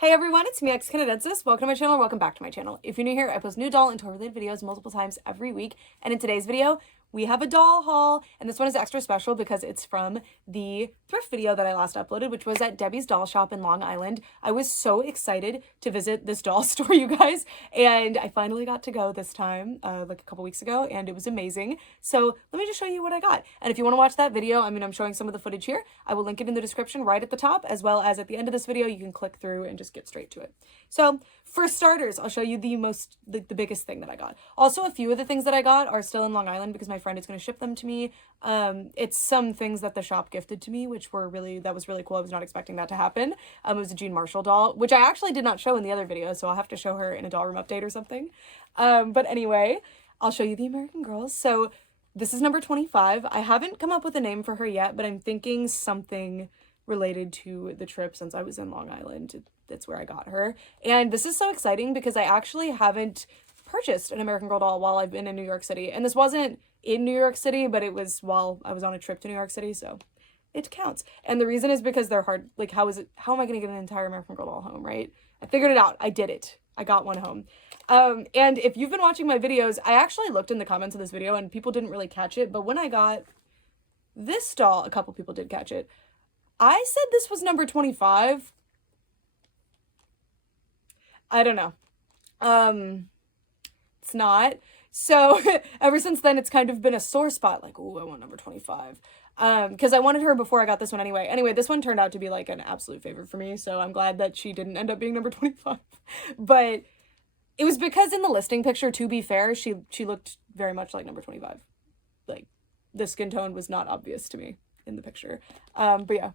Hey everyone, it's me, Kidz. Welcome to my channel, welcome back to my channel. If you're new here, I post new doll and toy related videos multiple times every week. And in today's video, we have a doll haul. And this one is extra special because it's from the thrift video that I last uploaded, which was at Debbie's doll shop in Long Island. I was so excited to visit this doll store, you guys. And I finally got to go this time, like a couple weeks ago, and it was amazing. So let me just show you what I got. And if you want to watch that video, I'm showing some of the footage here. I will link it in the description right at the top, as well as at the end of this video, you can click through and just get straight to it. So for starters, I'll show you the biggest thing that I got. Also, a few of the things that I got are still in Long Island because my friend is going to ship them to me. It's some things that the shop gifted to me, which that was really cool. I was not expecting that to happen. It was a Jean Marshall doll, which I actually did not show in the other video, so I'll have to show her in a doll room update or something. But anyway, I'll show you the American Girls. So this is number 25. I haven't come up with a name for her yet, but I'm thinking something related to the trip since I was in Long Island. That's where I got her. And this is so exciting because I actually haven't purchased an American Girl doll while I've been in New York City. And this wasn't in New York City, but it was while I was on a trip to New York City, so it counts. And the reason is because they're hard. Like, how am I going to get an entire American Girl doll home, right? I figured it out. I did it. I got one home. And if you've been watching my videos, I actually looked in the comments of this video and people didn't really catch it. But when I got this doll, a couple people did catch it. I said this was number 25. I don't know. It's not. So ever since then, it's kind of been a sore spot. Like, oh, I want number 25. Because I wanted her before I got this one anyway. Anyway, this one turned out to be like an absolute favorite for me. So I'm glad that she didn't end up being number 25. But it was because in the listing picture, to be fair, she looked very much like number 25. Like, the skin tone was not obvious to me in the picture. But yeah,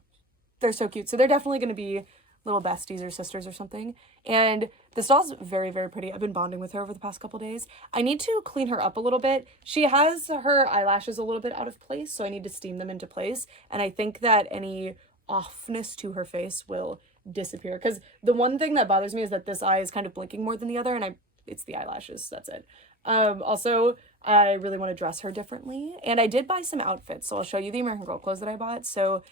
they're so cute. So they're definitely going to be little besties or sisters or something. And this doll's very, very pretty. I've been bonding with her over the past couple days. I need to clean her up a little bit. She has her eyelashes a little bit out of place, so I need to steam them into place. And I think that any offness to her face will disappear. Because the one thing that bothers me is that this eye is kind of blinking more than the other, and it's the eyelashes. That's it. Also, I really want to dress her differently. And I did buy some outfits, so I'll show you the American Girl clothes that I bought. So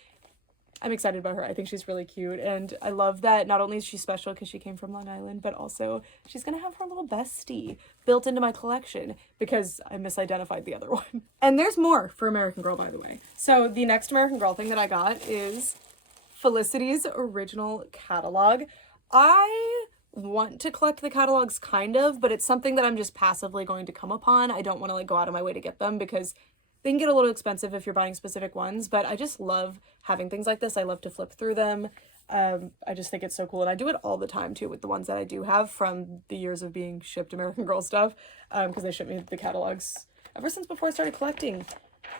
I'm excited about her. I think she's really cute, and I love that not only is she special because she came from Long Island, but also she's gonna have her little bestie built into my collection because I misidentified the other one. And there's more for American Girl, by the way. So the next American Girl thing that I got is Felicity's original catalog. I want to collect the catalogs kind of, but it's something that I'm just passively going to come upon. I don't want to like go out of my way to get them because they can get a little expensive if you're buying specific ones, but I just love having things like this. I love to flip through them. I just think it's so cool, and I do it all the time too with the ones that I do have from the years of being shipped American Girl stuff, because they ship me the catalogs ever since before I started collecting.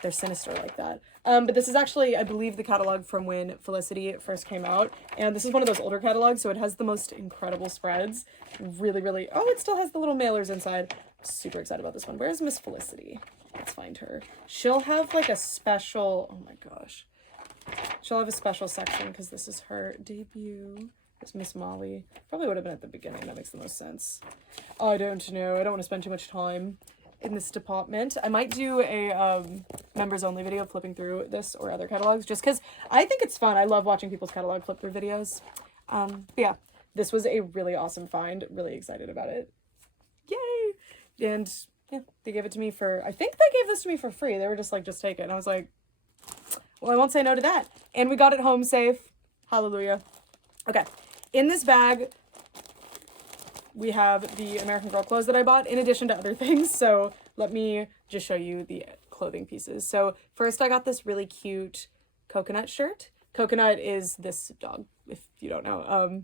They're sinister like that. But this is actually, I believe, the catalog from when Felicity first came out, and this is one of those older catalogs, so it has the most incredible spreads. Really, really, oh, it still has the little mailers inside. Super excited about this one. Where's Miss Felicity? Let's find her. She'll have like a special, oh my gosh. She'll have a special section because this is her debut. There's Miss Molly. Probably would have been at the beginning. That makes the most sense. I don't know. I don't want to spend too much time in this department. I might do a members only video flipping through this or other catalogs just because I think it's fun. I love watching people's catalog flip through videos. But yeah, this was a really awesome find. Really excited about it. Yay! And yeah, they gave it to me for, I think they gave this to me for free. They were just like, just take it. And I was like, well, I won't say no to that. And we got it home safe. Hallelujah. Okay. In this bag, we have the American Girl clothes that I bought in addition to other things. So let me just show you the clothing pieces. So first I got this really cute coconut shirt. Coconut is this dog, if you don't know.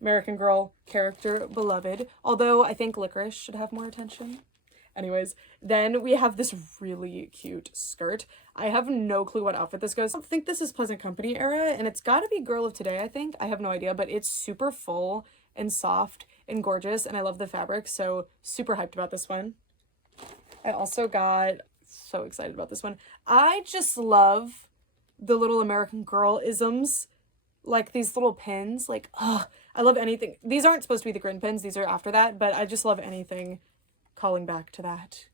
American Girl character, beloved. Although I think Licorice should have more attention. Anyways, then we have this really cute skirt. I have no clue what outfit this goes. I think this is Pleasant Company era, and it's got to be Girl of Today, I think. I have no idea, but it's super full and soft and gorgeous, and I love the fabric, so super hyped about this one. I also got so excited about this one. I just love the little American Girl isms, like these little pins. Like, oh, I love anything. These aren't supposed to be the grin pins. These are after that, but I just love anything calling back to that.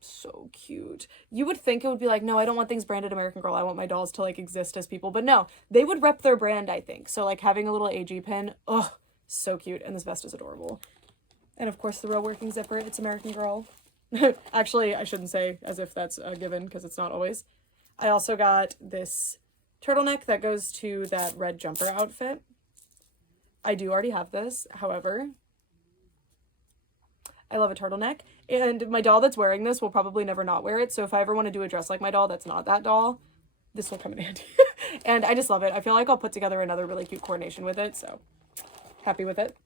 So cute. You would think it would be like, no, I don't want things branded American Girl. I want my dolls to like exist as people. But no, they would rep their brand, I think. So like having a little AG pin, oh, so cute. And this vest is adorable. And of course the real working zipper, it's American Girl. Actually, I shouldn't say as if that's a given because it's not always. I also got this turtleneck that goes to that red jumper outfit. I do already have this, however, I love a turtleneck, and my doll that's wearing this will probably never not wear it, so if I ever want to do a dress like my doll that's not that doll, this will come in handy. And I just love it. I feel like I'll put together another really cute coordination with it, so happy with it.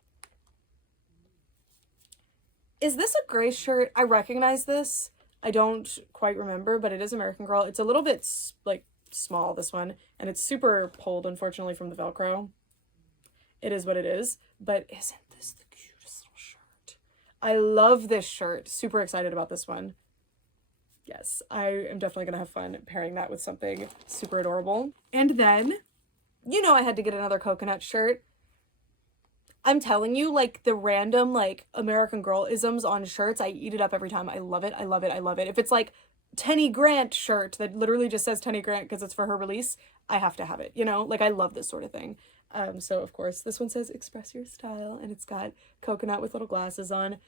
Is this a gray shirt? I recognize this. I don't quite remember, but it is American Girl. It's a little bit, like, small, this one, and it's super pulled, unfortunately, from the Velcro. It is what it is, but isn't this the cutest little shirt? I love this shirt. Super excited about this one. Yes, I am definitely going to have fun pairing that with something super adorable. And then, you know I had to get another coconut shirt. I'm telling you, like, the random, like, American Girl isms on shirts, I eat it up every time. I love it, I love it, I love it. If it's, like, Tenny Grant shirt that literally just says Tenny Grant because it's for her release, I have to have it, you know? Like, I love this sort of thing. So, of course, this one says Express Your Style, and it's got coconut with little glasses on.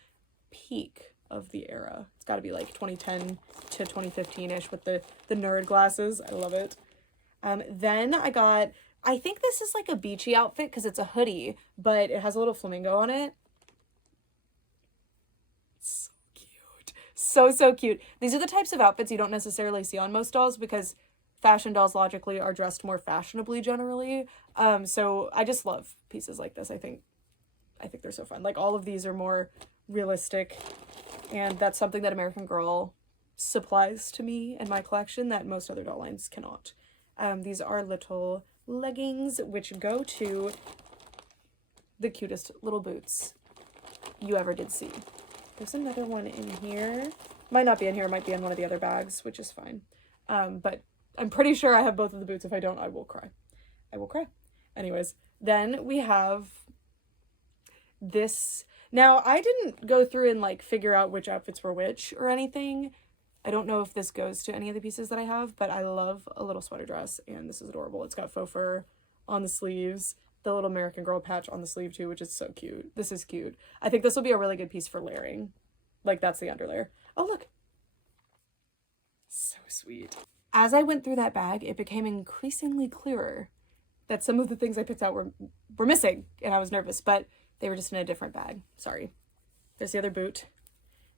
Peak of the era. It's got to be, like, 2010 to 2015-ish with the nerd glasses. I love it. Then I got... I think this is like a beachy outfit because it's a hoodie, but it has a little flamingo on it. So cute. So cute. These are the types of outfits you don't necessarily see on most dolls because fashion dolls logically are dressed more fashionably generally. So I just love pieces like this. I think they're so fun. Like all of these are more realistic, and that's something that American Girl supplies to me in my collection that most other doll lines cannot. These are little leggings, which go to the cutest little boots you ever did see. There's another one in here. Might not be in here, it might be in one of the other bags, which is fine. But I'm pretty sure I have both of the boots. If I don't, I will cry. I will cry. Anyways, then we have this. Now, I didn't go through and like figure out which outfits were which or anything. I don't know if this goes to any of the pieces that I have, but I love a little sweater dress, and this is adorable. It's got faux fur on the sleeves, the little American Girl patch on the sleeve too, which is so cute. This is cute. I think this will be a really good piece for layering. Like, that's the underlayer. Oh, look. So sweet. As I went through that bag, it became increasingly clearer that some of the things I picked out were missing, and I was nervous, but they were just in a different bag. Sorry. There's the other boot.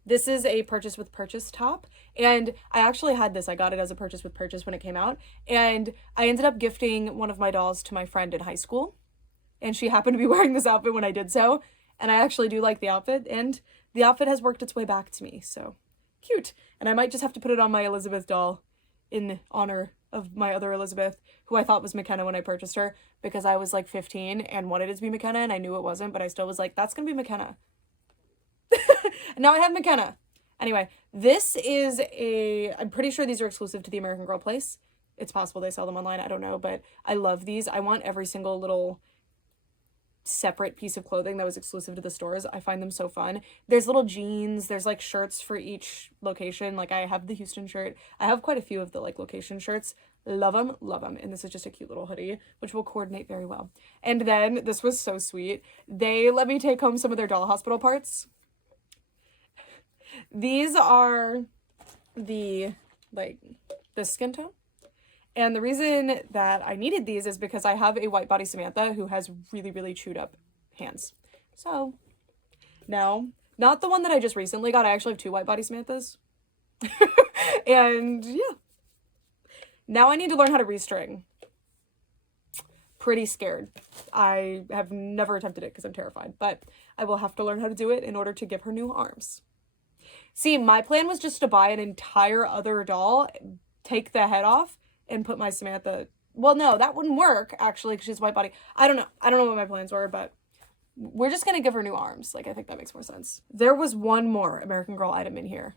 This is a purchase with purchase top, and I actually had this. I got it as a purchase with purchase when it came out, and I ended up gifting one of my dolls to my friend in high school, and she happened to be wearing this outfit when I did so, and I actually do like the outfit, and the outfit has worked its way back to me, so cute. And I might just have to put it on my Elizabeth doll in honor of my other Elizabeth, who I thought was McKenna when I purchased her, because I was like 15 and wanted it to be McKenna, and I knew it wasn't, but I still was like, that's gonna be McKenna. Now I have McKenna. Anyway, this is I'm pretty sure these are exclusive to the American Girl place. It's possible they sell them online, I don't know, but I love these. I want every single little separate piece of clothing that was exclusive to the stores. I find them so fun. There's little jeans, there's like shirts for each location. Like I have the Houston shirt. I have quite a few of the like location shirts. Love them, love them. And this is just a cute little hoodie, which will coordinate very well. And then this was so sweet. They let me take home some of their doll hospital parts. These are the skin tone. And the reason that I needed these is because I have a white body Samantha who has really, really chewed up hands. So now, not the one that I just recently got. I actually have two white body Samanthas. And yeah. Now I need to learn how to restring. Pretty scared. I have never attempted it because I'm terrified, but I will have to learn how to do it in order to give her new arms. See, my plan was just to buy an entire other doll, take the head off, and put my Samantha... Well, no, that wouldn't work, actually, because she's white body. I don't know. I don't know what my plans were, but we're just going to give her new arms. Like, I think that makes more sense. There was one more American Girl item in here.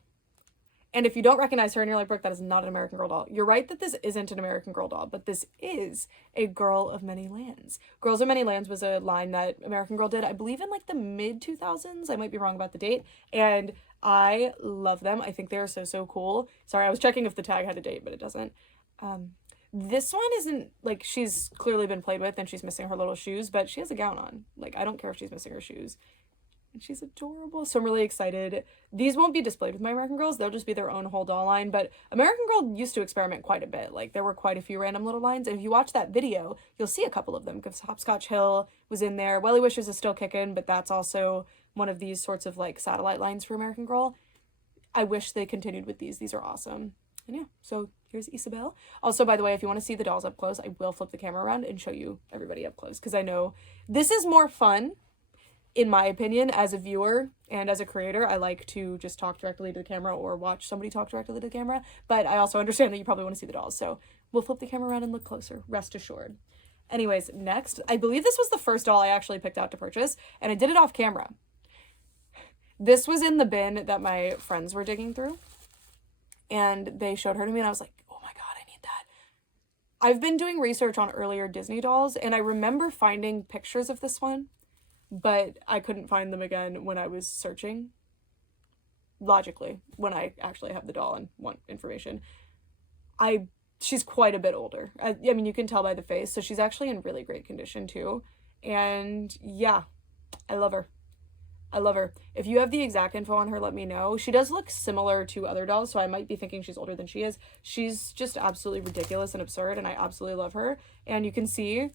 And if you don't recognize her and you're like, Brooke, that is not an American Girl doll. You're right that this isn't an American Girl doll, but this is a Girl of Many Lands. Girls of Many Lands was a line that American Girl did, I believe, in like the mid-2000s. I might be wrong about the date. And I love them. I think they're so, so cool. Sorry, I was checking if the tag had a date, but it doesn't. This one isn't, like, she's clearly been played with and she's missing her little shoes, but she has a gown on. Like, I don't care if she's missing her shoes. And she's adorable, so I'm really excited. These won't be displayed with my American Girls. They'll just be their own whole doll line, but American Girl used to experiment quite a bit. Like, there were quite a few random little lines, and if you watch that video, you'll see a couple of them, because Hopscotch Hill was in there. Welly Wishes is still kicking, but that's also one of these sorts of, like, satellite lines for American Girl. I wish they continued with these. These are awesome. And yeah, so here's Isabel. Also, by the way, if you want to see the dolls up close, I will flip the camera around and show you everybody up close, because I know this is more fun, in my opinion, as a viewer and as a creator. I like to just talk directly to the camera or watch somebody talk directly to the camera, but I also understand that you probably want to see the dolls, so we'll flip the camera around and look closer, rest assured. Anyways, next, I believe this was the first doll I actually picked out to purchase, and I did it off camera. This was in the bin that my friends were digging through, and they showed her to me, and I was like, oh my god, I need that. I've been doing research on earlier Disney dolls, and I remember finding pictures of this one, but I couldn't find them again when I was searching, logically, when I actually have the doll and want information. She's quite a bit older. I mean, you can tell by the face, so she's actually in really great condition, too. And, yeah, I love her. I love her. If you have the exact info on her, let me know. She does look similar to other dolls, so I might be thinking she's older than she is. She's just absolutely ridiculous and absurd, and I absolutely love her. And you can see,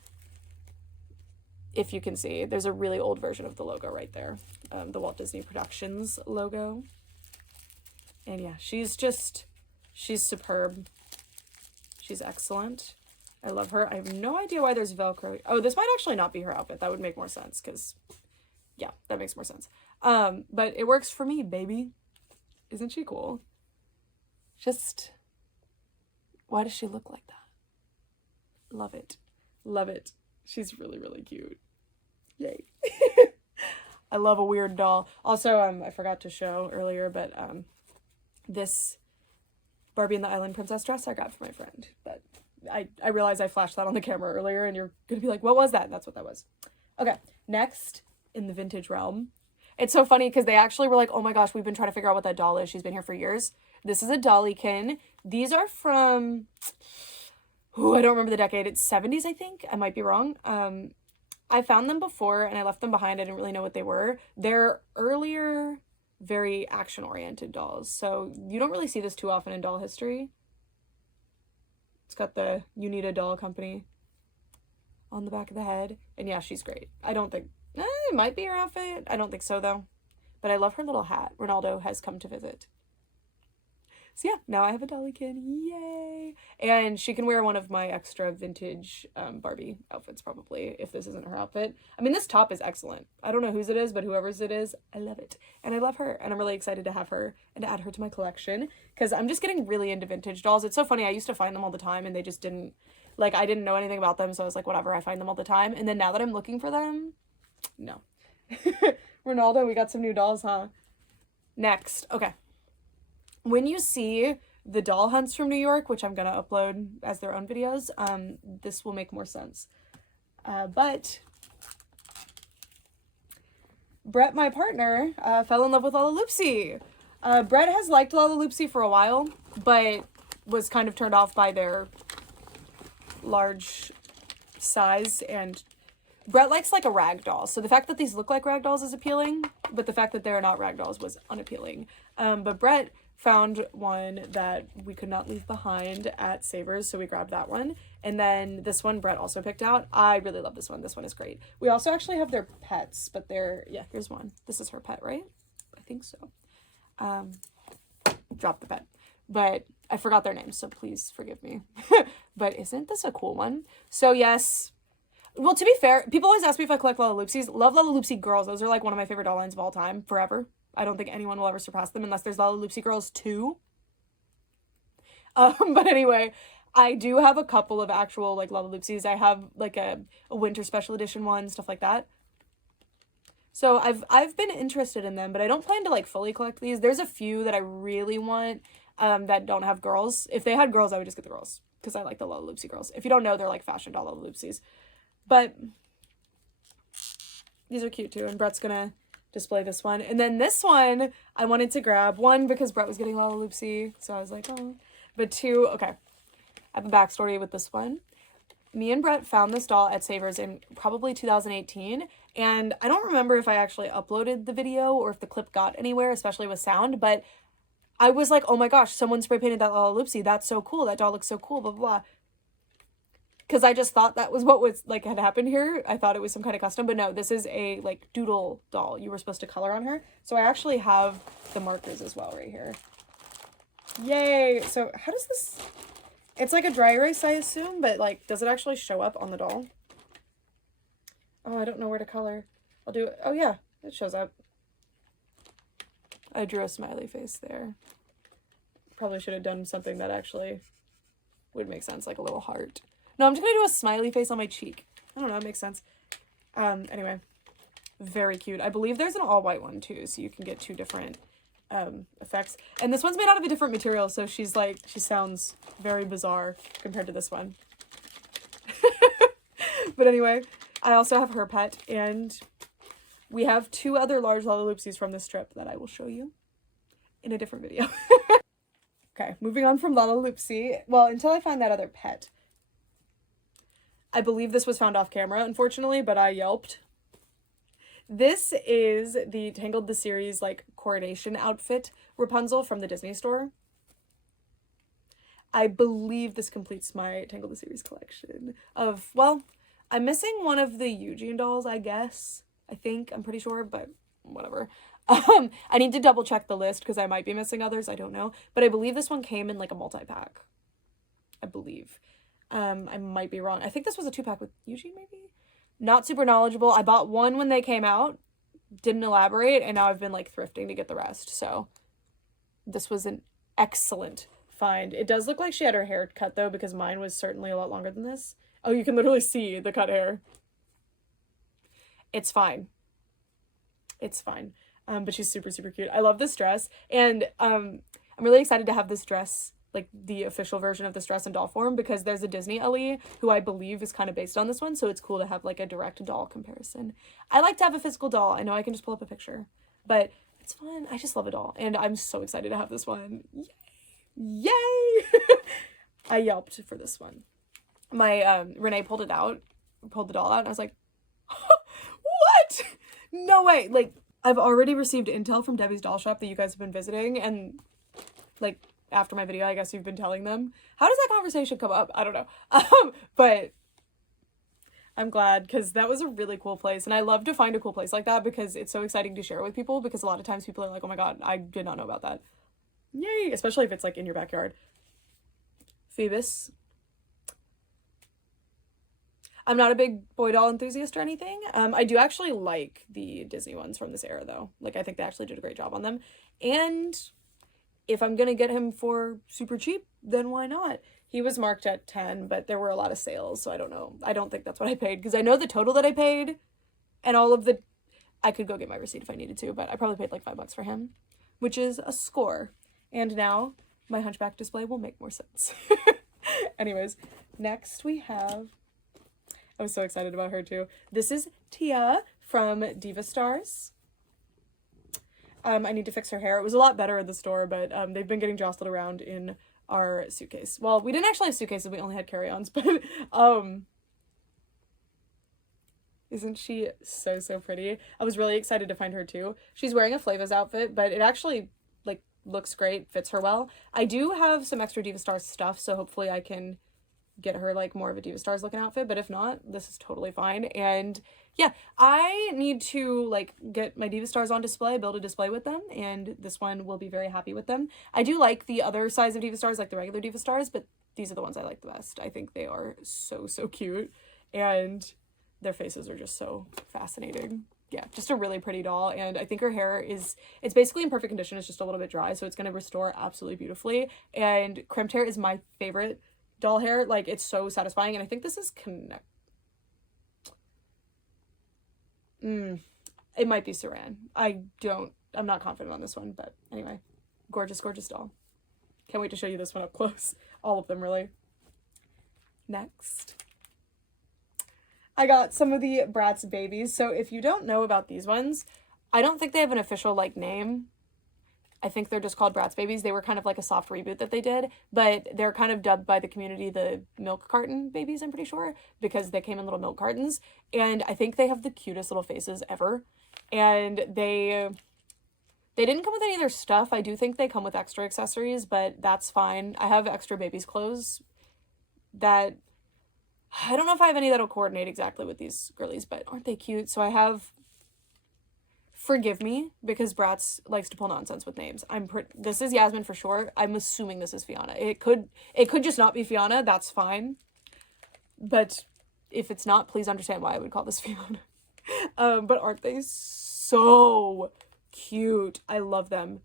if you can see, there's a really old version of the logo right there. The Walt Disney Productions logo. And yeah, she's superb. She's excellent. I love her. I have no idea why there's Velcro. Oh, this might actually not be her outfit. That would make more sense, because yeah, that makes more sense. But it works for me, baby. Isn't she cool? Just, why does she look like that? Love it. Love it. She's really, really cute. Yay. I love a weird doll. Also, I forgot to show earlier, but this Barbie and the Island Princess dress I got for my friend. But I realized I flashed that on the camera earlier, and you're going to be like, what was that? And that's what that was. Okay, next, in the vintage realm. It's so funny because they actually were like, oh my gosh, we've been trying to figure out what that doll is. She's been here for years. This is a Dollikin. These are from, I don't remember the decade. It's 70s, I think. I might be wrong. I found them before and I left them behind. I didn't really know what they were. They're earlier, very action-oriented dolls. So you don't really see this too often in doll history. It's got the Uneeda Doll Company on the back of the head. And yeah, she's great. I don't think, it might be her outfit. I don't think so, though. But I love her little hat. Ronaldo has come to visit. So yeah, now I have a Dollikin. Yay! And she can wear one of my extra vintage Barbie outfits, probably, if this isn't her outfit. I mean, this top is excellent. I don't know whose it is, but whoever's it is, I love it. And I love her. And I'm really excited to have her and to add her to my collection, because I'm just getting really into vintage dolls. It's so funny. I used to find them all the time, and they just didn't, like, I didn't know anything about them, so I was like, whatever, I find them all the time. And then now that I'm looking for them, no. Ronaldo, we got some new dolls, huh? Next. Okay. When you see the doll hunts from New York, which I'm going to upload as their own videos, this will make more sense. But Brett, my partner, fell in love with Lalaloopsy. Brett has liked Lalaloopsy for a while, but was kind of turned off by their large size, and Brett likes like a rag doll. So the fact that these look like rag dolls is appealing, but the fact that they're not rag dolls was unappealing. But Brett found one that we could not leave behind at Savers, so we grabbed that one. And then this one Brett also picked out. I really love this one. This one is great. We also actually have their pets, but they're, yeah, here's one. This is her pet, right? I think so. Drop the pet. But I forgot their names, so please forgive me. But isn't this a cool one? So yes, well, to be fair, people always ask me if I collect Lalaloopsies. Love Lalaloopsy girls. Those are like one of my favorite doll lines of all time, forever. I don't think anyone will ever surpass them unless there's Lalaloopsy Girls 2. But anyway, I do have a couple of actual like Lalaloopsies. I have like a winter special edition one, stuff like that. So I've been interested in them, but I don't plan to like fully collect these. There's a few that I really want. that don't have girls. If they had girls, I would just get the girls because I like the Lalaloopsy girls. If you don't know, they're like fashion doll Lalaloopsies. But these are cute too, and Brett's gonna display this one. And then this one, I wanted to grab, one, because Brett was getting Lalaloopsy, so I was like, oh. But two, okay, I have a backstory with this one. Me and Brett found this doll at Savers in probably 2018, and I don't remember if I actually uploaded the video or if the clip got anywhere, especially with sound, but I was like, oh my gosh, someone spray painted that Lalaloopsy. That's so cool. That doll looks so cool, blah, blah, blah. Because I just thought that was what was, like, had happened here. I thought it was some kind of custom, but no, this is a, like, doodle doll. You were supposed to color on her. So I actually have the markers as well right here. Yay! So how does this... It's like a dry erase, I assume, but, like, does it actually show up on the doll? Oh, I don't know where to color. I'll do it. Oh, yeah, it shows up. I drew a smiley face there. Probably should have done something that actually would make sense, like a little heart. No, I'm just gonna do a smiley face on my cheek. I don't know, it makes sense. Anyway, very cute. I believe there's an all-white one, too, so you can get two different effects. And this one's made out of a different material, so she's like, she sounds very bizarre compared to this one. But anyway, I also have her pet, and we have two other large Lalaloopsies from this trip that I will show you in a different video. Okay, moving on from Lalaloopsy. Well, until I find that other pet. I believe this was found off camera, unfortunately, but I yelped. This is the Tangled the Series, like, coronation outfit Rapunzel from the Disney store. I believe this completes my Tangled the Series collection of, well, I'm missing one of the Eugene dolls, I guess. I think, I'm pretty sure, but whatever. I need to double check the list because I might be missing others, I don't know. But I believe this one came in, like, a multi-pack. I believe. I might be wrong. I think this was a 2-pack with Eugene, maybe? Not super knowledgeable. I bought one when they came out, didn't elaborate, and now I've been, like, thrifting to get the rest. So this was an excellent find. It does look like she had her hair cut, though, because mine was certainly a lot longer than this. Oh, you can literally see the cut hair. It's fine. It's fine. But she's super, super cute. I love this dress, and I'm really excited to have this dress, like the official version of this dress in doll form, because there's a Disney Ellie who I believe is kind of based on this one, so it's cool to have like a direct doll comparison. I like to have a physical doll. I know I can just pull up a picture, but it's fun. I just love a doll, and I'm so excited to have this one. Yay! Yay! I yelped for this one. My Renee pulled the doll out, and I was like, what? No way! Like, I've already received intel from Debbie's doll shop that you guys have been visiting, and like after my video, I guess you've been telling them. How does that conversation come up? I don't know. But I'm glad, because that was a really cool place, and I love to find a cool place like that because it's so exciting to share with people, because a lot of times people are like, oh my god, I did not know about that. Yay! Especially if it's like in your backyard. Phoebus. I'm not a big boy doll enthusiast or anything. I do actually like the Disney ones from this era, though. Like, I think they actually did a great job on them. And if I'm gonna get him for super cheap, then why not? He was marked at 10, but there were a lot of sales, so I don't know. I don't think that's what I paid, because I know the total that I paid, and all of the... I could go get my receipt if I needed to, but I probably paid like $5 for him, which is a score. And now my Hunchback display will make more sense. Anyways, next we have... I was so excited about her too. This is Tia from Diva Stars. I need to fix her hair. It was a lot better in the store, but they've been getting jostled around in our suitcase. Well, we didn't actually have suitcases, we only had carry-ons, but isn't she so, so pretty? I was really excited to find her too. She's wearing a Flavis outfit, but it actually like looks great, fits her well. I do have some extra Diva Stars stuff, so hopefully I can get her like more of a Diva Stars looking outfit, but if not, this is totally fine. And yeah, I need to like get my Diva Stars on display, build a display with them, and this one will be very happy with them. I do like the other size of Diva Stars, like the regular Diva Stars, but these are the ones I like the best. I think they are so, so cute, and their faces are just so fascinating. Yeah, just a really pretty doll, and I think her hair is, it's basically in perfect condition, it's just a little bit dry, so it's going to restore absolutely beautifully, and crimped hair is my favorite doll hair. Like, it's so satisfying, and I think this is it might be Saran. I'm not confident on this one, but anyway, gorgeous, gorgeous doll. Can't wait to show you this one up close. All of them, really. Next, I got some of the Bratz babies. So if you don't know about these ones, I don't think they have an official, like, name. I think they're just called Bratz babies. They were kind of like a soft reboot that they did, but they're kind of dubbed by the community the milk carton babies, I'm pretty sure, because they came in little milk cartons. And I think they have the cutest little faces ever. And they didn't come with any of their stuff. I do think they come with extra accessories, but that's fine. I have extra Babyz clothes that, I don't know if I have any that'll coordinate exactly with these girlies, but aren't they cute? So I have, forgive me, because Bratz likes to pull nonsense with names. This is Yasmin for sure. I'm assuming this is Fiona. It could just not be Fiona. That's fine. But if it's not, please understand why I would call this Fiona. But aren't they so cute? I love them.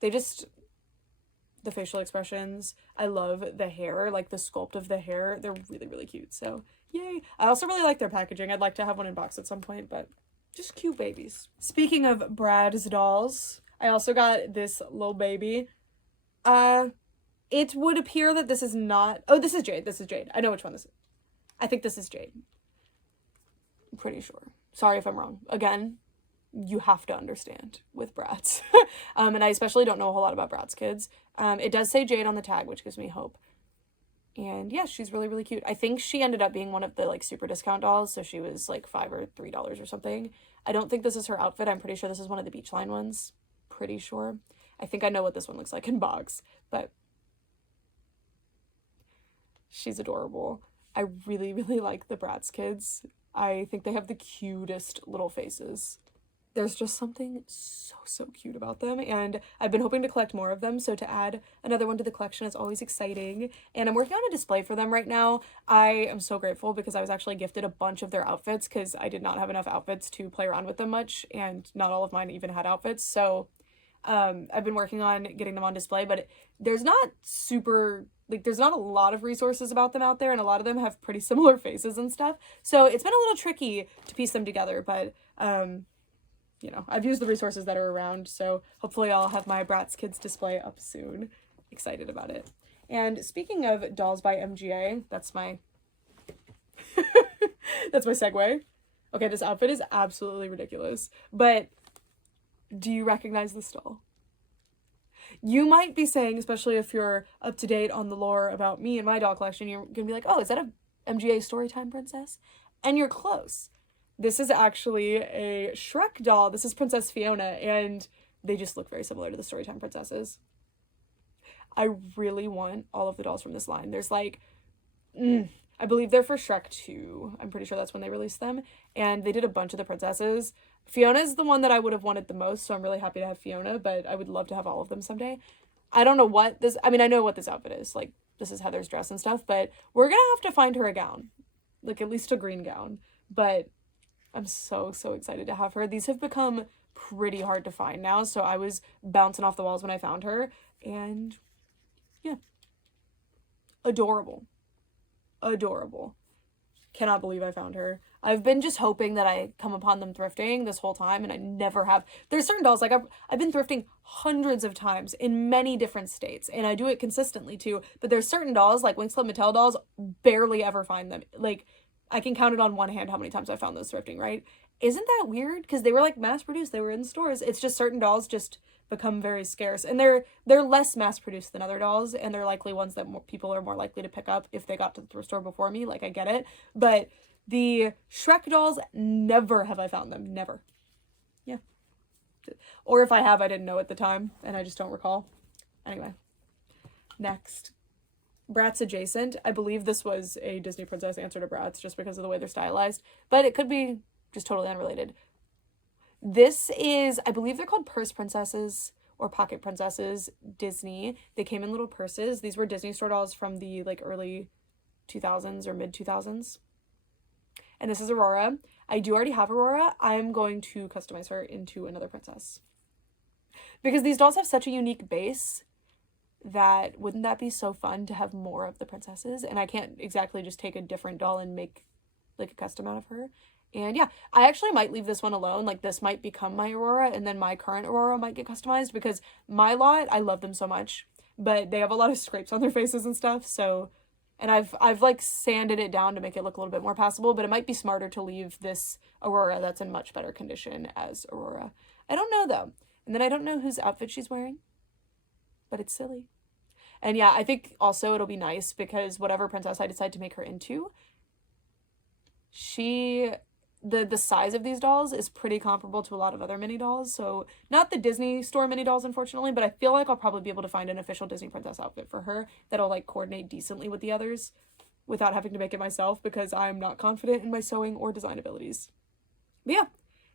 The facial expressions. I love the hair, like the sculpt of the hair. They're really, really cute. So yay. I also really like their packaging. I'd like to have one in box at some point, but just cute babies. Speaking of Bratz dolls, I also got this little baby. It would appear that this is not... Oh, this is Jade. This is Jade. I know which one this is. I think this is Jade. I'm pretty sure. Sorry if I'm wrong. Again, you have to understand with Bratz. And I especially don't know a whole lot about Bratz kids. It does say Jade on the tag, which gives me hope. And yeah, she's really, really cute. I think she ended up being one of the, like, super discount dolls, so she was, like, $5 or $3 or something. I don't think this is her outfit. I'm pretty sure this is one of the beach line ones. Pretty sure. I think I know what this one looks like in box, but she's adorable. I really, really like the Bratz kids. I think they have the cutest little faces. There's just something so, so cute about them, and I've been hoping to collect more of them, so to add another one to the collection is always exciting, and I'm working on a display for them right now. I am so grateful because I was actually gifted a bunch of their outfits because I did not have enough outfits to play around with them much, and not all of mine even had outfits, so I've been working on getting them on display, but there's not a lot of resources about them out there, and a lot of them have pretty similar faces and stuff, so it's been a little tricky to piece them together, but you know, I've used the resources that are around, so hopefully I'll have my Bratz Kids display up soon. Excited about it. And speaking of dolls by MGA, that's my that's my segue. Okay, this outfit is absolutely ridiculous, but do you recognize this doll? You might be saying, especially if you're up to date on the lore about me and my doll collection, you're gonna be like, oh, is that a MGA Storytime princess? And you're close. This is actually a Shrek doll. This is Princess Fiona, and they just look very similar to the Storytime princesses. I really want all of the dolls from this line. There's like, I believe they're for Shrek 2. I'm pretty sure that's when they released them, and they did a bunch of the princesses. Fiona is the one that I would have wanted the most, so I'm really happy to have Fiona, but I would love to have all of them someday. I don't know what this, I mean, I know what this outfit is. Like, this is Heather's dress and stuff, but we're gonna have to find her a gown. Like, at least a green gown. But I'm so, so excited to have her. These have become pretty hard to find now, so I was bouncing off the walls when I found her, and yeah. Adorable. Adorable. Cannot believe I found her. I've been just hoping that I come upon them thrifting this whole time, and I never have. There's certain dolls, like I've been thrifting hundreds of times in many different states, and I do it consistently too, but there's certain dolls, like Winx Club Mattel dolls, barely ever find them. Like, I can count it on one hand how many times I found those thrifting, right? Isn't that weird? Because they were, like, mass-produced. They were in stores. It's just certain dolls just become very scarce. And they're less mass-produced than other dolls, and they're likely ones that people are more likely to pick up if they got to the thrift store before me. Like, I get it. But the Shrek dolls, never have I found them. Never. Yeah. Or if I have, I didn't know at the time, and I just don't recall. Anyway. Next. Bratz adjacent. I believe this was a Disney princess answer to Bratz just because of the way they're stylized, but it could be just totally unrelated. This is, I believe they're called purse princesses or pocket princesses, Disney. They came in little purses. These were Disney store dolls from the like early 2000s or mid 2000s. And this is Aurora. I do already have Aurora. I'm going to customize her into another princess. Because these dolls have such a unique base that wouldn't that be so fun to have more of the princesses? And I can't exactly just take a different doll and make like a custom out of her. And yeah, I actually might leave this one alone. Like, this might become my Aurora, and then my current Aurora might get customized, because my lot, I love them so much. but they have a lot of scrapes on their faces and stuff, so, and I've like sanded it down to make it look a little bit more passable, but it might be smarter to leave this Aurora that's in much better condition as Aurora. I don't know though. And then I don't know whose outfit she's wearing, but it's silly. And yeah, I think also it'll be nice because whatever princess I decide to make her into, the size of these dolls is pretty comparable to a lot of other mini dolls. So not the Disney store mini dolls, unfortunately, but I feel like I'll probably be able to find an official Disney princess outfit for her that'll like coordinate decently with the others without having to make it myself because I'm not confident in my sewing or design abilities. But yeah,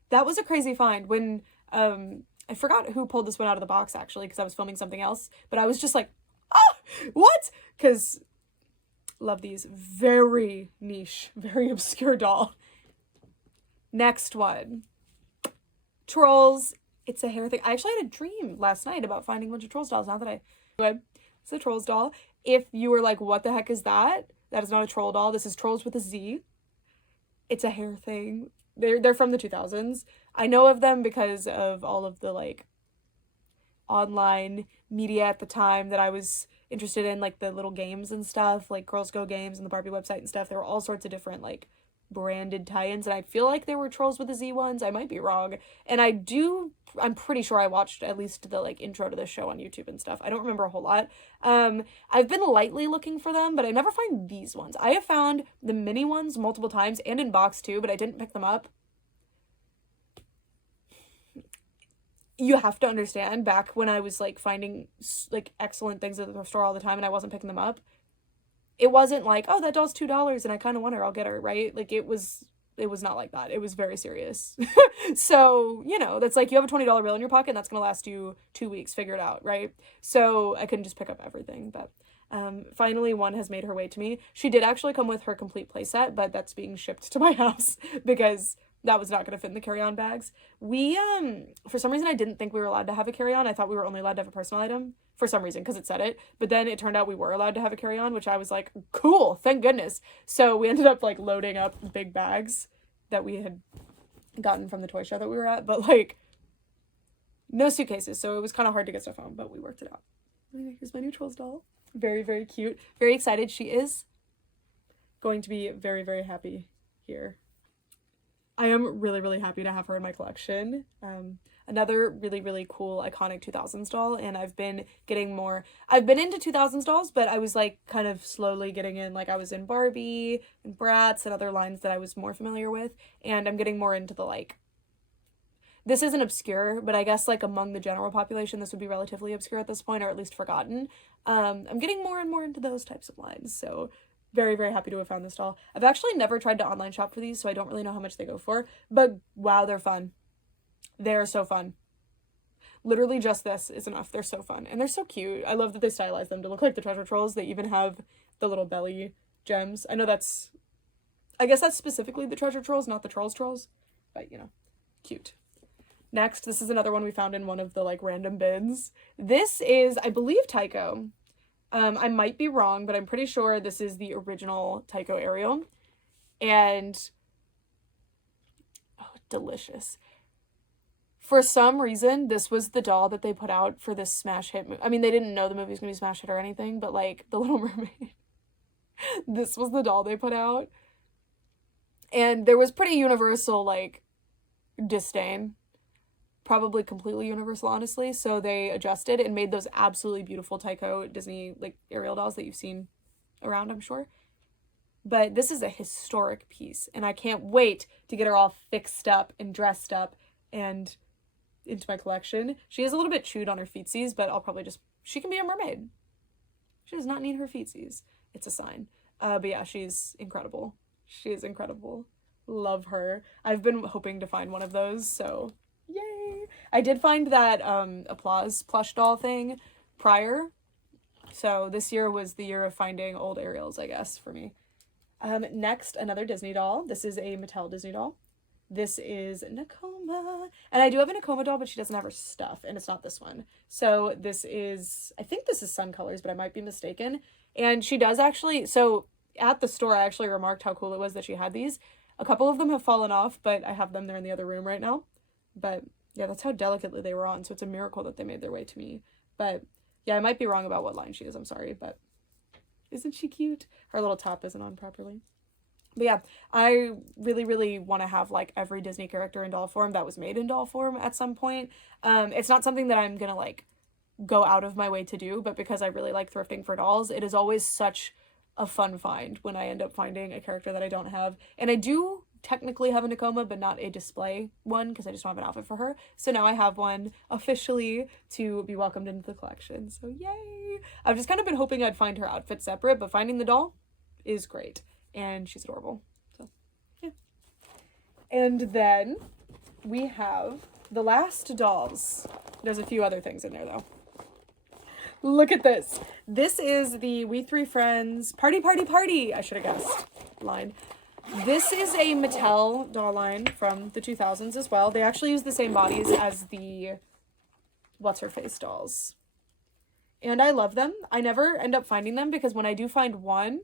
that was a crazy find. When I forgot who pulled this one out of the box actually because I was filming something else, but I was just like, oh, what? Because love these. Very niche, very obscure doll. Next one. Trolls. It's a hair thing. I actually had a dream last night about finding a bunch of Trolls dolls. Now that it's a Trolls doll. If you were like, what the heck is that? That is not a troll doll. This is Trolls with a Z. It's a hair thing. They're from the 2000s. I know of them because of all of the like online media at the time that I was interested in, like the little games and stuff, like Girls Go Games and the Barbie website and stuff. There were all sorts of different like branded tie-ins, and I feel like they were Trolls with a Z ones. I might be wrong. And I'm pretty sure I watched at least the like intro to this show on YouTube and stuff. I don't remember a whole lot. I've been lightly looking for them, but I never find these ones. I have found the mini ones multiple times and in box too, but I didn't pick them up. You have to understand, back when I was like finding like excellent things at the store all the time and I wasn't picking them up, it wasn't like, oh, that doll's $2 and I kind of want her, I'll get her, right? Like it was not like that. It was very serious. So, you know, that's like you have a $20 bill in your pocket and that's going to last you 2 weeks, figure it out, right? So I couldn't just pick up everything, but finally one has made her way to me. She did actually come with her complete playset, but that's being shipped to my house because that was not going to fit in the carry-on bags. We, for some reason, I didn't think we were allowed to have a carry-on. I thought we were only allowed to have a personal item for some reason because it said it. But then it turned out we were allowed to have a carry-on, which I was like, cool, thank goodness. So we ended up like loading up big bags that we had gotten from the toy show that we were at, but like no suitcases. So it was kind of hard to get stuff home, but we worked it out. Anyway, here's my new Trolls doll. Very, very cute. Very excited. She is going to be very, very happy here. I am really, really happy to have her in my collection. Another really, really cool iconic 2000s doll, and I've been into 2000s dolls, but I was like kind of slowly getting in, like I was in Barbie and Bratz and other lines that I was more familiar with, and I'm getting more into the like, this isn't obscure, but I guess like among the general population this would be relatively obscure at this point, or at least forgotten. I'm getting more and more into those types of lines, so very, very happy to have found this doll. I've actually never tried to online shop for these, so I don't really know how much they go for, but wow, they're fun. They're so fun. Literally just this is enough. They're so fun, and they're so cute. I love that they stylized them to look like the treasure trolls. They even have the little belly gems. I guess that's specifically the treasure trolls, not the trolls, but you know, cute. Next, this is another one we found in one of the like random bins. This is, I believe, Tycho. I might be wrong, but I'm pretty sure this is the original Tycho Ariel. And oh, delicious. For some reason, this was the doll that they put out for this smash hit movie. I mean, they didn't know the movie was going to be smash hit or anything, but like The Little Mermaid. This was the doll they put out. And there was pretty universal like disdain. Probably completely universal, honestly. So they adjusted and made those absolutely beautiful Tycho Disney like Ariel dolls that you've seen around, I'm sure. But this is a historic piece, and I can't wait to get her all fixed up and dressed up and into my collection. She is a little bit chewed on her feetsies, but she can be a mermaid. She does not need her feetsies. It's a sign. But yeah, she's incredible. She is incredible. Love her. I've been hoping to find one of those, so yay! I did find that Applause plush doll thing prior, so this year was the year of finding old Ariels, I guess, for me. Next, another Disney doll. This is a Mattel Disney doll. This is Nakoma, and I do have a Nakoma doll, but she doesn't have her stuff, and it's not this one. So this is, I think this is Sun Colors, but I might be mistaken. And she does actually, so at the store I actually remarked how cool it was that she had these. A couple of them have fallen off, but I have them there in the other room right now. But yeah, that's how delicately they were on, so it's a miracle that they made their way to me. But Yeah, I might be wrong about what line she is. I'm sorry, but isn't she cute? Her little top isn't on properly. But yeah, I really, really want to have like every Disney character in doll form that was made in doll form at some point. It's not something that I'm gonna like go out of my way to do, but because I really like thrifting for dolls, it is always such a fun find when I end up finding a character that I don't have. And I do technically have a Nakoma, but not a display one because I just don't have an outfit for her. So now I have one officially to be welcomed into the collection. So yay! I've just kind of been hoping I'd find her outfit separate, but finding the doll is great. And she's adorable. So yeah. And then we have the last dolls. There's a few other things in there though. Look at this. This is the We Three Friends Party Party Party, I should have guessed, line. This is a Mattel doll line from the 2000s as well. They actually use the same bodies as the What's-Her-Face dolls. And I love them. I never end up finding them because when I do find one,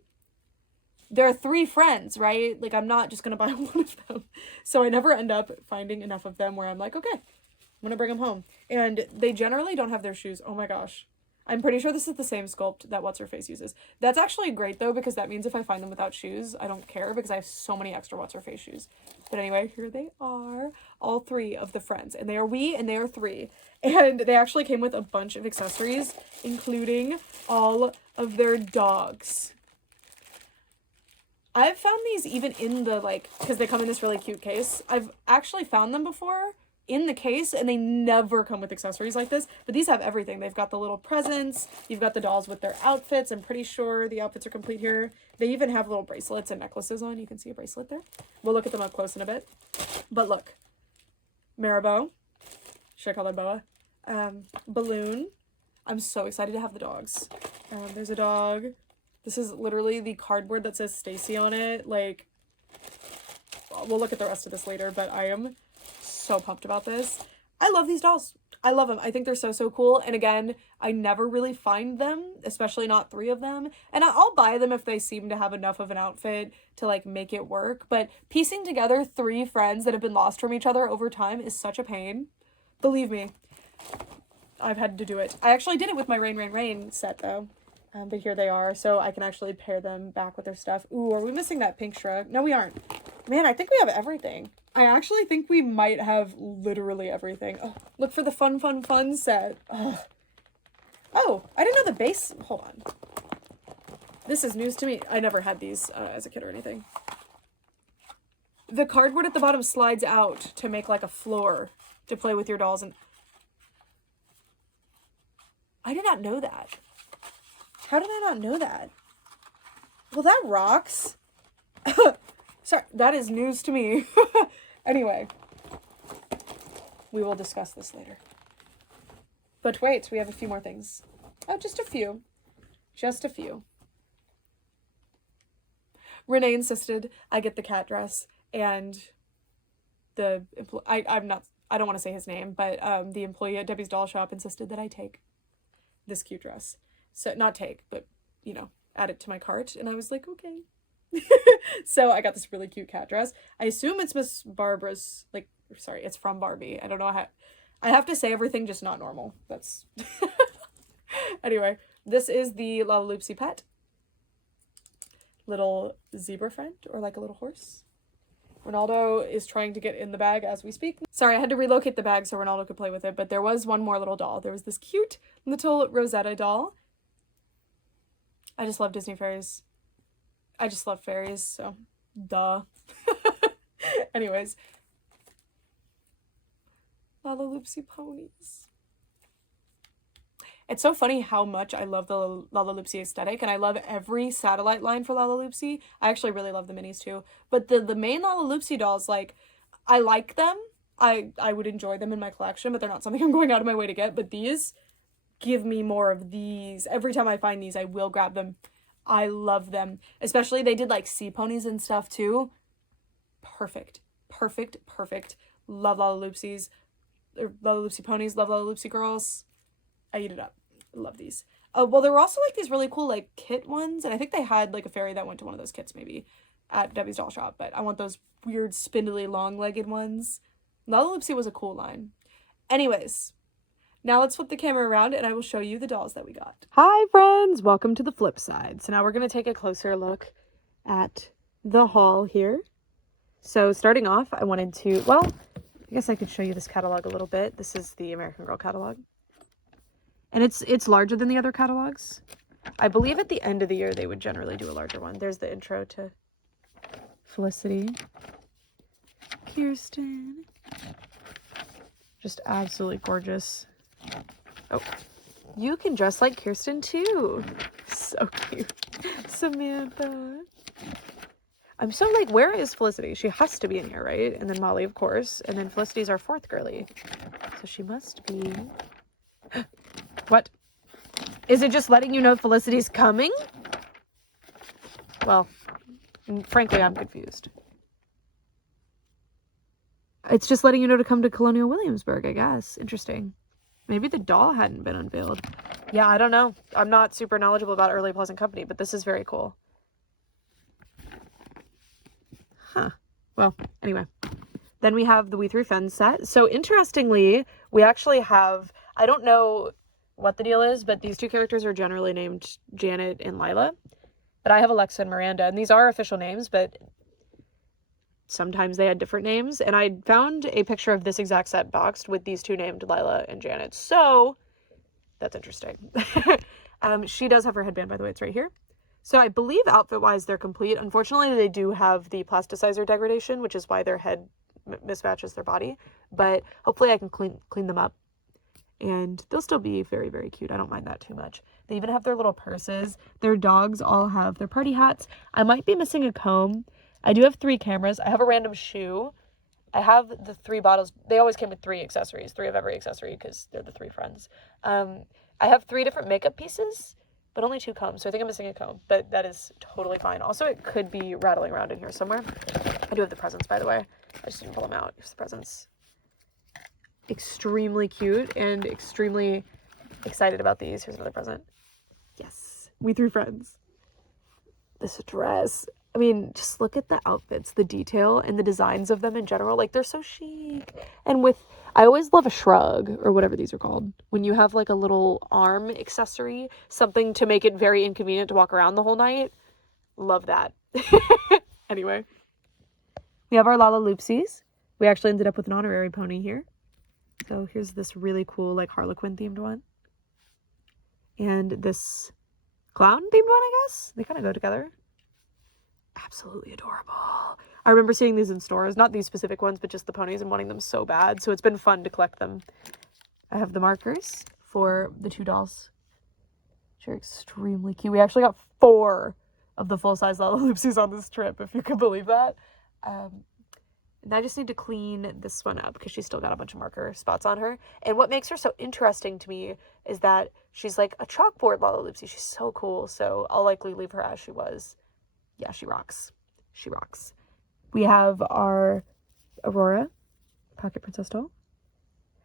there are 3 friends, right? Like, I'm not just going to buy one of them. So I never end up finding enough of them where I'm like, okay, I'm going to bring them home. And they generally don't have their shoes. Oh my gosh. I'm pretty sure this is the same sculpt that What's-Her-Face uses. That's actually great, though, because that means if I find them without shoes, I don't care because I have so many extra What's-Her-Face shoes. But anyway, here they are, all 3 of the friends. And they are we, and they are 3. And they actually came with a bunch of accessories, including all of their dogs. I've found these even in the, like, because they come in this really cute case. I've actually found them before in the case, and they never come with accessories like this, but these have everything. They've got the little presents, you've got the dolls with their outfits. I'm pretty sure the outfits are complete here. They even have little bracelets and necklaces on. You can see a bracelet there. We'll look at them up close in a bit. But look, Maribel, should I call her Boa? Balloon. I'm so excited to have the dogs. There's a dog. This is literally the cardboard that says Stacy on it. Like, we'll look at the rest of this later, but I am so pumped about this. I love these dolls. I love them. I think they're so cool. And again, I never really find them, especially not 3 of them. And I'll buy them if they seem to have enough of an outfit to like make it work. But piecing together 3 friends that have been lost from each other over time is such a pain. Believe me, I've had to do it. I actually did it with my Rain, Rain, Rain set though. But here they are, so I can actually pair them back with their stuff. Ooh, are we missing that pink shrug? No, we aren't. Man, I think we have everything. I actually think we might have literally everything. Oh, look for the fun, fun, fun set. Ugh. Oh, I didn't know the base. Hold on. This is news to me. I never had these as a kid or anything. The cardboard at the bottom slides out to make like a floor to play with your dolls. And I did not know that. How did I not know that? Well, that rocks. Sorry, that is news to me. Anyway, we will discuss this later. But wait, we have a few more things. Oh, just a few. Just a few. Renee insisted I get the cat dress, and I don't want to say his name, but the employee at Debbie's doll shop insisted that I take this cute dress. So, not take, but, you know, add it to my cart. And I was like, okay. So I got this really cute cat dress. I assume it's Miss Barbara's, like, sorry, it's from Barbie. I don't know how, I have to say everything just not normal. That's, anyway, this is the Lalaloopsy pet. Little zebra friend, or like a little horse. Ronaldo is trying to get in the bag as we speak. Sorry, I had to relocate the bag so Ronaldo could play with it, but there was one more little doll. There was this cute little Rosetta doll. I just love Disney fairies. I just love fairies, so duh. Anyways. Lalaloopsy Ponies. It's so funny how much I love the Lalaloopsy aesthetic, and I love every satellite line for Lalaloopsy. I actually really love the minis too. But the main Lalaloopsy dolls, like, I like them. I would enjoy them in my collection, but they're not something I'm going out of my way to get. But these, give me more of these. Every time I find these, I will grab them. I love them. Especially they did like sea ponies and stuff too. Perfect. Perfect. Perfect. Love Lalaloopsies. Lalaloopsy Ponies. Love Lalaloopsy girls. I eat it up. Love these. Well, there were also like these really cool like kit ones. And I think they had like a fairy that went to one of those kits maybe at Debbie's doll shop. But I want those weird spindly long-legged ones. Lalaloopsy was a cool line. Anyways, Now let's flip the camera around and I will show you the dolls that we got. Hi friends, welcome to the flip side. So now we're going to take a closer look at the haul here. So starting off, I wanted to, well, I guess I could show you this catalog a little bit. This is the American Girl catalog. And it's larger than the other catalogs. I believe at the end of the year they would generally do a larger one. There's the intro to Felicity. Kirsten. Just absolutely gorgeous. Oh, you can dress like Kirsten too. So cute. Samantha. I'm so like, where is Felicity? She has to be in here, right? And then Molly, of course. And then Felicity's our fourth girly. So she must be... What? Is it just letting you know Felicity's coming? Well, frankly, I'm confused. It's just letting you know to come to Colonial Williamsburg, I guess. Interesting. Maybe the doll hadn't been unveiled. Yeah, I don't know. I'm not super knowledgeable about Early Pleasant Company, but this is very cool. Huh. Well, anyway. Then we have the We Three Friends set. So interestingly, we actually have, I don't know what the deal is, but these two characters are generally named Janet and Lila. But I have Alexa and Miranda, and these are official names, but sometimes they had different names. And I found a picture of this exact set boxed with these two named Lila and Janet. So that's interesting. She does have her headband, by the way. It's right here. So I believe outfit-wise they're complete. Unfortunately, they do have the plasticizer degradation, which is why their head mismatches their body. But hopefully I can clean them up. And they'll still be very, very cute. I don't mind that too much. They even have their little purses. Their dogs all have their party hats. I might be missing a comb. I do have 3 cameras. I have a random shoe. I have the 3 bottles. They always came with 3 accessories. 3 of every accessory because they're the 3 friends. I have 3 different makeup pieces, but only 2 combs. So I think I'm missing a comb, but that is totally fine. Also, it could be rattling around in here somewhere. I do have the presents, by the way. I just didn't pull them out. Here's the presents. Extremely cute and extremely excited about these. Here's another present. Yes, We Three Friends. This dress. I mean, just look at the outfits, the detail, and the designs of them in general. Like, they're so chic. And with, I always love a shrug, or whatever these are called. When you have, like, a little arm accessory, something to make it very inconvenient to walk around the whole night. Love that. Anyway. We have our Lalaloopsies. We actually ended up with an honorary pony here. So here's this really cool, like, Harlequin themed one. And this clown themed one, I guess. They kind of go together. Absolutely adorable. I remember seeing these in stores. Not these specific ones, but just the ponies and wanting them so bad. So it's been fun to collect them. I have the markers for the 2 dolls, which are extremely cute. We actually got 4 of the full-size Lalaloopsies on this trip, if you can believe that. And I just need to clean this one up because she's still got a bunch of marker spots on her. And what makes her so interesting to me is that she's like a chalkboard Lalaloopsy. She's so cool. So I'll likely leave her as she was. Yeah, she rocks. She rocks. We have our Aurora, Pocket Princess doll,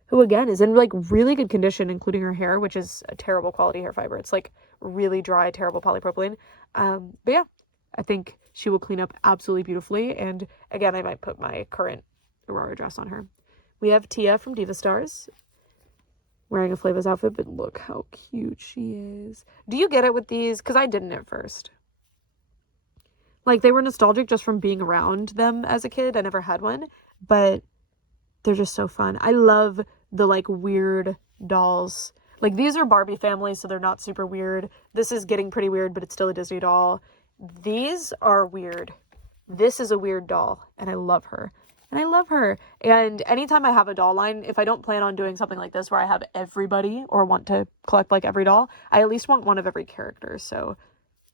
who again is in like really good condition, including her hair, which is a terrible quality hair fiber. It's like really dry, terrible polypropylene. But yeah, I think she will clean up absolutely beautifully. And again, I might put my current Aurora dress on her. We have Tia from Diva Stars wearing a Flavor's outfit, but look how cute she is. Do you get it with these? Because I didn't at first. Like, they were nostalgic just from being around them as a kid. I never had one, but they're just so fun. I love the, like, weird dolls. Like, these are Barbie families, so they're not super weird. This is getting pretty weird, but it's still a Disney doll. These are weird. This is a weird doll, and I love her. And I love her. And anytime I have a doll line, if I don't plan on doing something like this where I have everybody or want to collect, like, every doll, I at least want one of every character. So,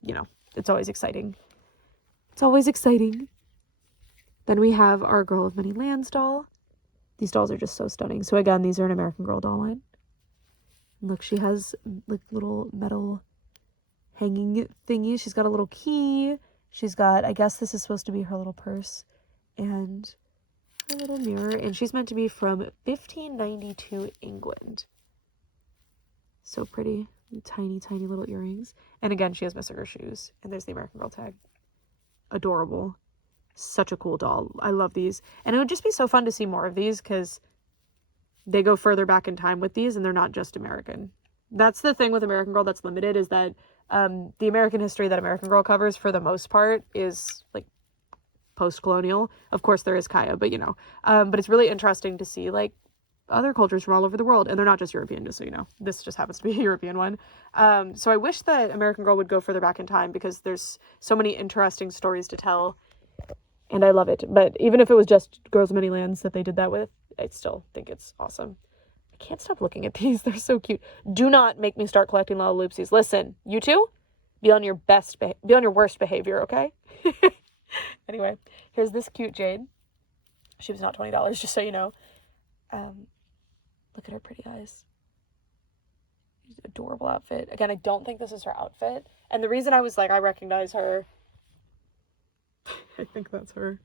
you know, it's always exciting. It's always exciting. Then we have our Girl of Many Lands doll. These dolls are just so stunning. So again, these are an American Girl doll line. And look, she has like little metal hanging thingies. She's got a little key. She's got, I guess this is supposed to be her little purse. And a little mirror. And she's meant to be from 1592 England. So pretty. Tiny, tiny little earrings. And again, she has missing her shoes. And there's the American Girl tag. Adorable. Such a cool doll. I love these. And it would just be so fun to see more of these because they go further back in time with these, and they're not just American. That's the thing with American Girl that's limited, is that the American history that American Girl covers for the most part is like post-colonial. Of course there is Kaya, but but it's really interesting to see like other cultures from all over the world, and they're not just European, just so you know. This just happens to be a European one. So I wish that American Girl would go further back in time, because there's so many interesting stories to tell, and I love it. But even if it was just Girls of Many Lands that they did that with, I still think it's awesome. I can't stop looking at these. They're so cute. Do not make me start collecting Lalaloopsies. Listen, you two, be on your worst behavior, okay? Anyway, here's this cute Jade. She was not $20, just so you know. Look at her pretty eyes. Adorable outfit. Again, I don't think this is her outfit. And the reason I was like, I recognize her. I think that's her.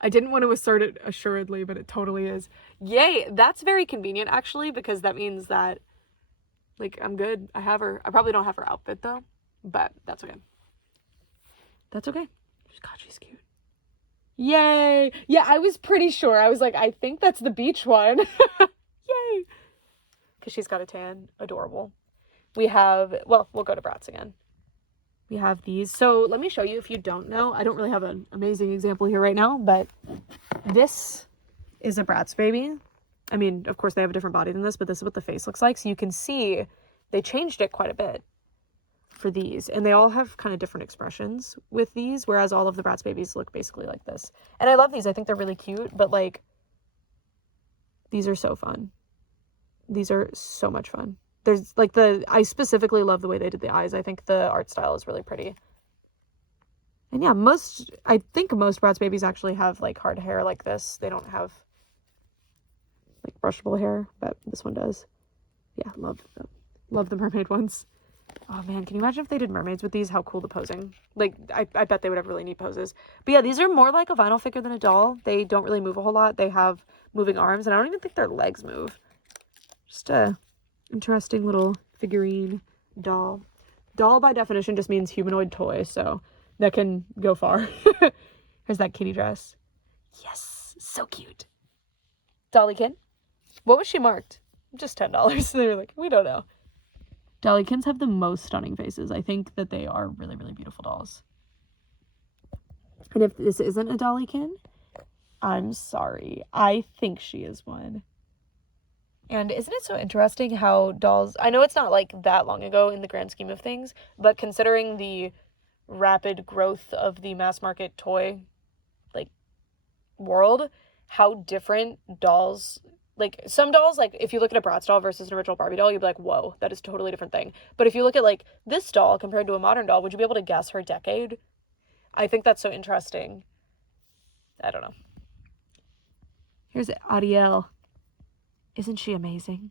I didn't want to assert it assuredly, but it totally is. Yay! That's very convenient, actually, because that means that, like, I'm good. I have her. I probably don't have her outfit, though, but that's okay. That's okay. God, she's cute. Yay! Yeah, I was pretty sure. I was like, I think that's the beach one. Yay! Because she's got a tan. Adorable. We have, well, we'll go to Bratz again. We have these. So let me show you if you don't know. I don't really have an amazing example here right now, but this is a Bratz baby. I mean, of course they have a different body than this, but this is what the face looks like. So you can see they changed it quite a bit for these, and they all have kind of different expressions with these, whereas all of the Bratz babies look basically like this. And I love these. I think they're really cute, but like, these are so fun. These are so much fun. There's like I specifically love the way they did the eyes. I think the art style is really pretty. And yeah, I think most Bratz babies actually have like hard hair like this. They don't have like brushable hair, but this one does. Yeah, love the mermaid ones. Oh man, can you imagine if they did mermaids with these? How cool the posing. Like, I bet they would have really neat poses. But yeah, these are more like a vinyl figure than a doll. They don't really move a whole lot. They have moving arms, and I don't even think their legs move. Just a interesting little figurine doll. Doll by definition just means humanoid toy, so that can go far. Here's that kitty dress. Yes, so cute. Dollikin. What was she marked? Just $10. They were like, we don't know. Dollikins have the most stunning faces. I think that they are really, really beautiful dolls. And if this isn't a Dollikin, I'm sorry. I think she is one. And isn't it so interesting how dolls... I know it's not like that long ago in the grand scheme of things, but considering the rapid growth of the mass market toy, like, world, how different dolls... Like, some dolls, like, if you look at a Bratz doll versus an original Barbie doll, you'd be like, whoa, that is a totally different thing. But if you look at, like, this doll compared to a modern doll, would you be able to guess her decade? I think that's so interesting. I don't know. Here's Ariel. Isn't she amazing?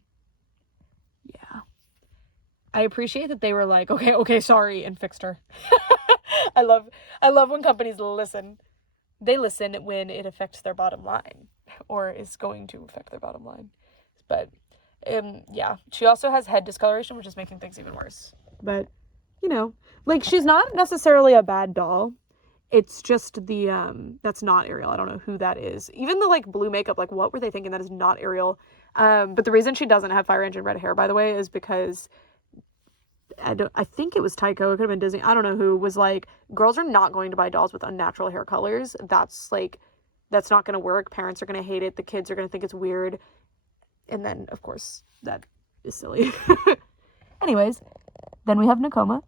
Yeah. I appreciate that they were like, okay, sorry, and fixed her. I love when companies listen. They listen when it affects their bottom line, or is going to affect their bottom line. But, yeah. She also has head discoloration, which is making things even worse. But, like, she's not necessarily a bad doll. It's just that's not Ariel. I don't know who that is. Even the, like, blue makeup, like, what were they thinking? That is not Ariel. But the reason she doesn't have fire engine red hair, by the way, is because I think it was Tycho, it could have been Disney, I don't know who, was like, girls are not going to buy dolls with unnatural hair colors. That's not going to work. Parents are going to hate it. The kids are going to think it's weird. And then, of course, that is silly. Anyways, then we have Nakoma.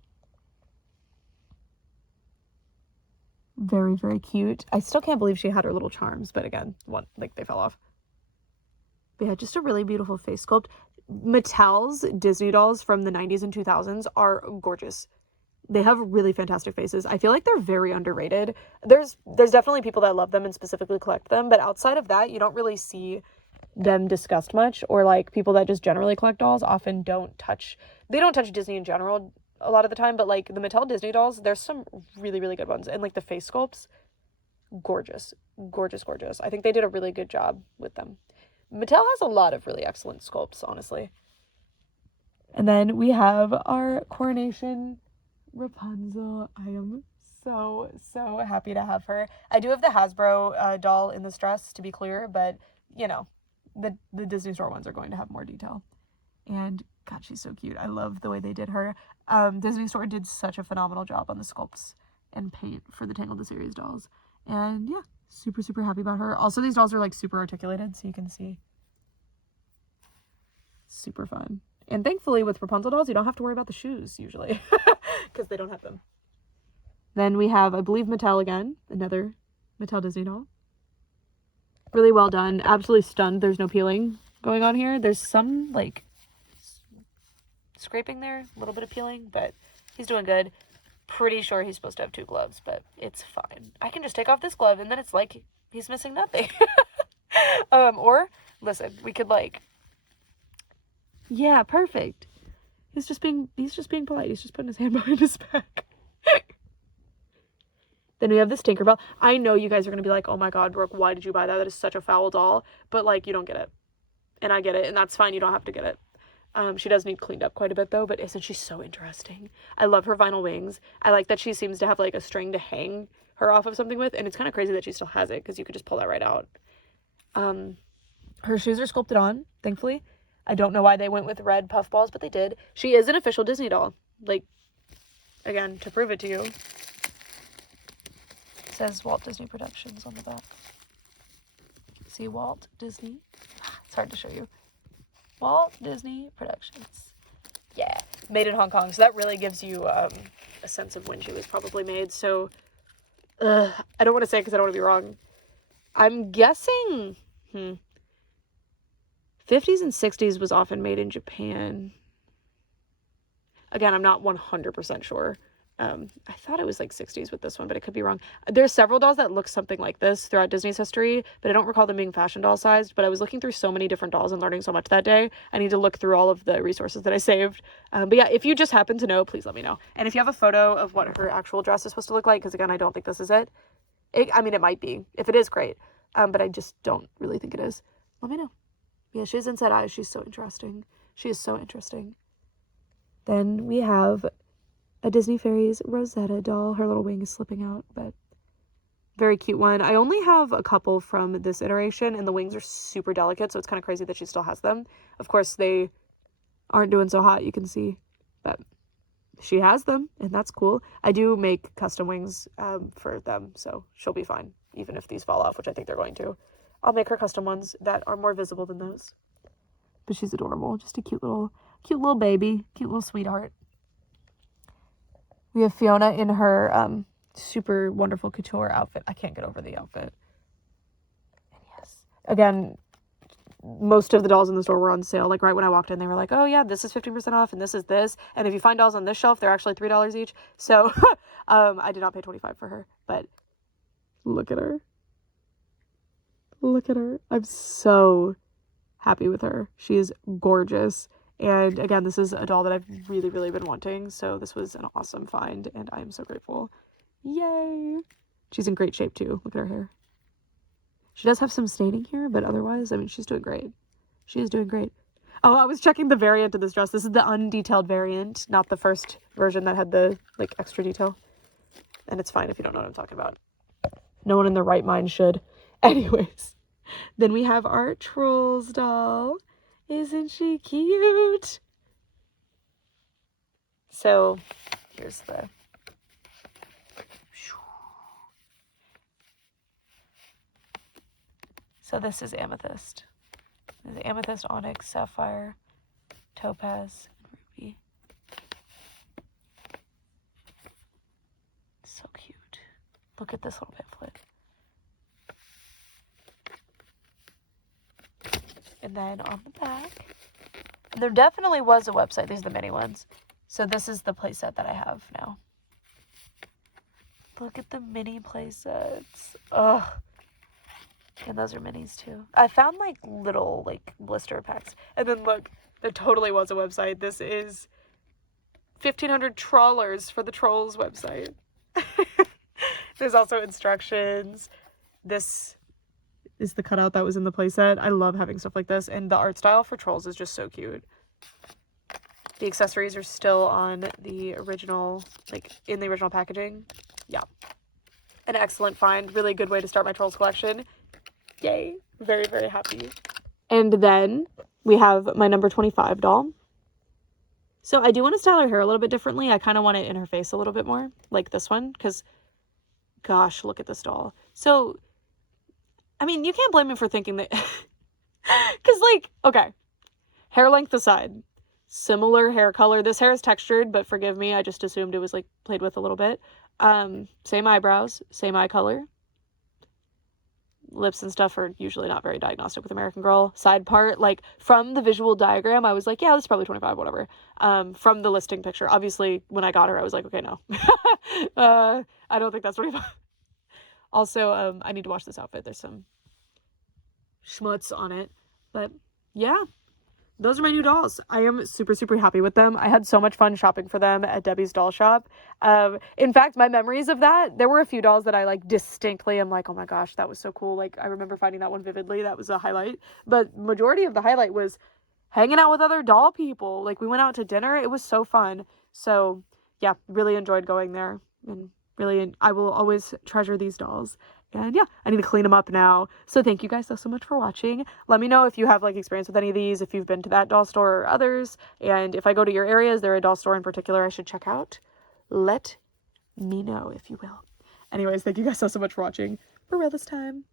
Very, very cute. I still can't believe she had her little charms, but again, they fell off. But yeah, just a really beautiful face sculpt. Mattel's Disney dolls from the 90s and 2000s are gorgeous. They have really fantastic faces. I feel like they're very underrated. There's definitely people that love them and specifically collect them, but outside of that, you don't really see them discussed much, or like people that just generally collect dolls often don't touch Disney in general a lot of the time, but like the Mattel Disney dolls, there's some really, really good ones, and like the face sculpts, gorgeous. I think they did a really good job with them. Mattel has a lot of really excellent sculpts, honestly. And then we have our Coronation Rapunzel. I am so happy to have her. I do have the Hasbro doll in this dress, to be clear, but, the Disney Store ones are going to have more detail. And God, she's so cute. I love the way they did her. Disney Store did such a phenomenal job on the sculpts and paint for the Tangled the Series dolls. And yeah, super, super happy about her. Also, these dolls are like super articulated, so you can see. Super fun. And thankfully with Rapunzel dolls, you don't have to worry about the shoes usually because they don't have them. Then we have, I believe, Mattel again, another Mattel Disney doll. Really well done. Absolutely stunned. There's no peeling going on here. There's some like scraping there, a little bit of peeling, but he's doing good. Pretty sure he's supposed to have 2 gloves, but it's fine. I can just take off this glove and then it's like he's missing nothing. Or listen, we could like, yeah, perfect. He's just being polite. He's just putting his hand behind his back. Then we have this Tinkerbell. I know you guys are going to be like, oh my God, Brooke, why did you buy that? That is such a foul doll. But like, you don't get it. And I get it. And that's fine. You don't have to get it. She does need cleaned up quite a bit though, but isn't she so interesting? I love her vinyl wings. I like that she seems to have like a string to hang her off of something with. And it's kind of crazy that she still has it because you could just pull that right out. Her shoes are sculpted on, thankfully. I don't know why they went with red puffballs, but they did. She is an official Disney doll. Like, again, to prove it to you. It says Walt Disney Productions on the back. See, Walt Disney. It's hard to show you. Walt Disney Productions. Yeah, made in Hong Kong. So that really gives you a sense of when she was probably made. So, I don't want to say because I don't want to be wrong. I'm guessing, 50s and 60s was often made in Japan. Again, I'm not 100% sure. I thought it was like 60s with this one, but it could be wrong. There's several dolls that look something like this throughout Disney's history, but I don't recall them being fashion doll sized. But I was looking through so many different dolls and learning so much that day. I need to look through all of the resources that I saved. But yeah, if you just happen to know, please let me know. And if you have a photo of what her actual dress is supposed to look like, because again, I don't think this is it. I mean, it might be. If it is, great. But I just don't really think it is. Let me know. Yeah, she has inside eyes. She's so interesting. She is so interesting. Then we have a Disney Fairies Rosetta doll. Her little wing is slipping out, but very cute one. I only have a couple from this iteration, and the wings are super delicate, so it's kind of crazy that she still has them. Of course, they aren't doing so hot, you can see, but she has them, and that's cool. I do make custom wings for them, so she'll be fine, even if these fall off, which I think they're going to. I'll make her custom ones that are more visible than those. But she's adorable. Just a cute little baby. Cute little sweetheart. We have Fiona in her super wonderful couture outfit. I can't get over the outfit. And yes. Again, most of the dolls in the store were on sale. Like right when I walked in, they were like, oh yeah, this is 15% off and this is this. And if you find dolls on this shelf, they're actually $3 each. So I did not pay $25 for her. But look at her. Look at her. I'm so happy with her. She is gorgeous. And again, this is a doll that I've really, really been wanting. So this was an awesome find and I'm so grateful. Yay. She's in great shape too. Look at her hair. She does have some staining here, but otherwise, I mean, she's doing great. She is doing great. Oh, I was checking the variant of this dress. This is the undetailed variant, not the first version that had the like extra detail. And it's fine if you don't know what I'm talking about. No one in their right mind should. Anyways, then we have our Trolls doll. Isn't she cute? So here's the so this is amethyst. This is amethyst, onyx, sapphire, topaz, and ruby. So cute. Look at this little pamphlet. And then on the back, there definitely was a website. These are the mini ones. So this is the playset that I have now. Look at the mini playsets. Ugh. And those are minis too. I found like little like blister packs. And then look, there totally was a website. This is 1,500 trawlers for the Trolls website. There's also instructions. This is the cutout that was in the playset. I love having stuff like this. And the art style for Trolls is just so cute. The accessories are still on the original, like in the original packaging. Yeah. An excellent find. Really good way to start my Trolls collection. Yay. Very, very happy. And then we have my number 25 doll. So I do want to style her hair a little bit differently. I kind of want it in her face a little bit more, like this one, because gosh, look at this doll. So, I mean, you can't blame me for thinking that, because like, okay, hair length aside, similar hair color. This hair is textured, but forgive me, I just assumed it was like played with a little bit. Same eyebrows, same eye color. Lips and stuff are usually not very diagnostic with American Girl. Side part, like from the visual diagram, I was like, yeah, this is probably 25, whatever. From the listing picture, obviously, when I got her, I was like, okay, no. I don't think that's 25. Also, I need to wash this outfit. There's some schmutz on it. But yeah, those are my new dolls. I am super, super happy with them. I had so much fun shopping for them at Debbie's doll shop. In fact, my memories of that, there were a few dolls that I like distinctly am like, oh my gosh, that was so cool. Like, I remember finding that one vividly. That was a highlight. But majority of the highlight was hanging out with other doll people. Like, we went out to dinner. It was so fun. So yeah, really enjoyed going there. And really, I will always treasure these dolls. And yeah, I need to clean them up now. So thank you guys so much for watching. Let me know if you have like experience with any of these, if you've been to that doll store or others. And if I go to your area, is there a doll store in particular I should check out? Let me know, if you will. Anyways, thank you guys so much for watching. For real this time.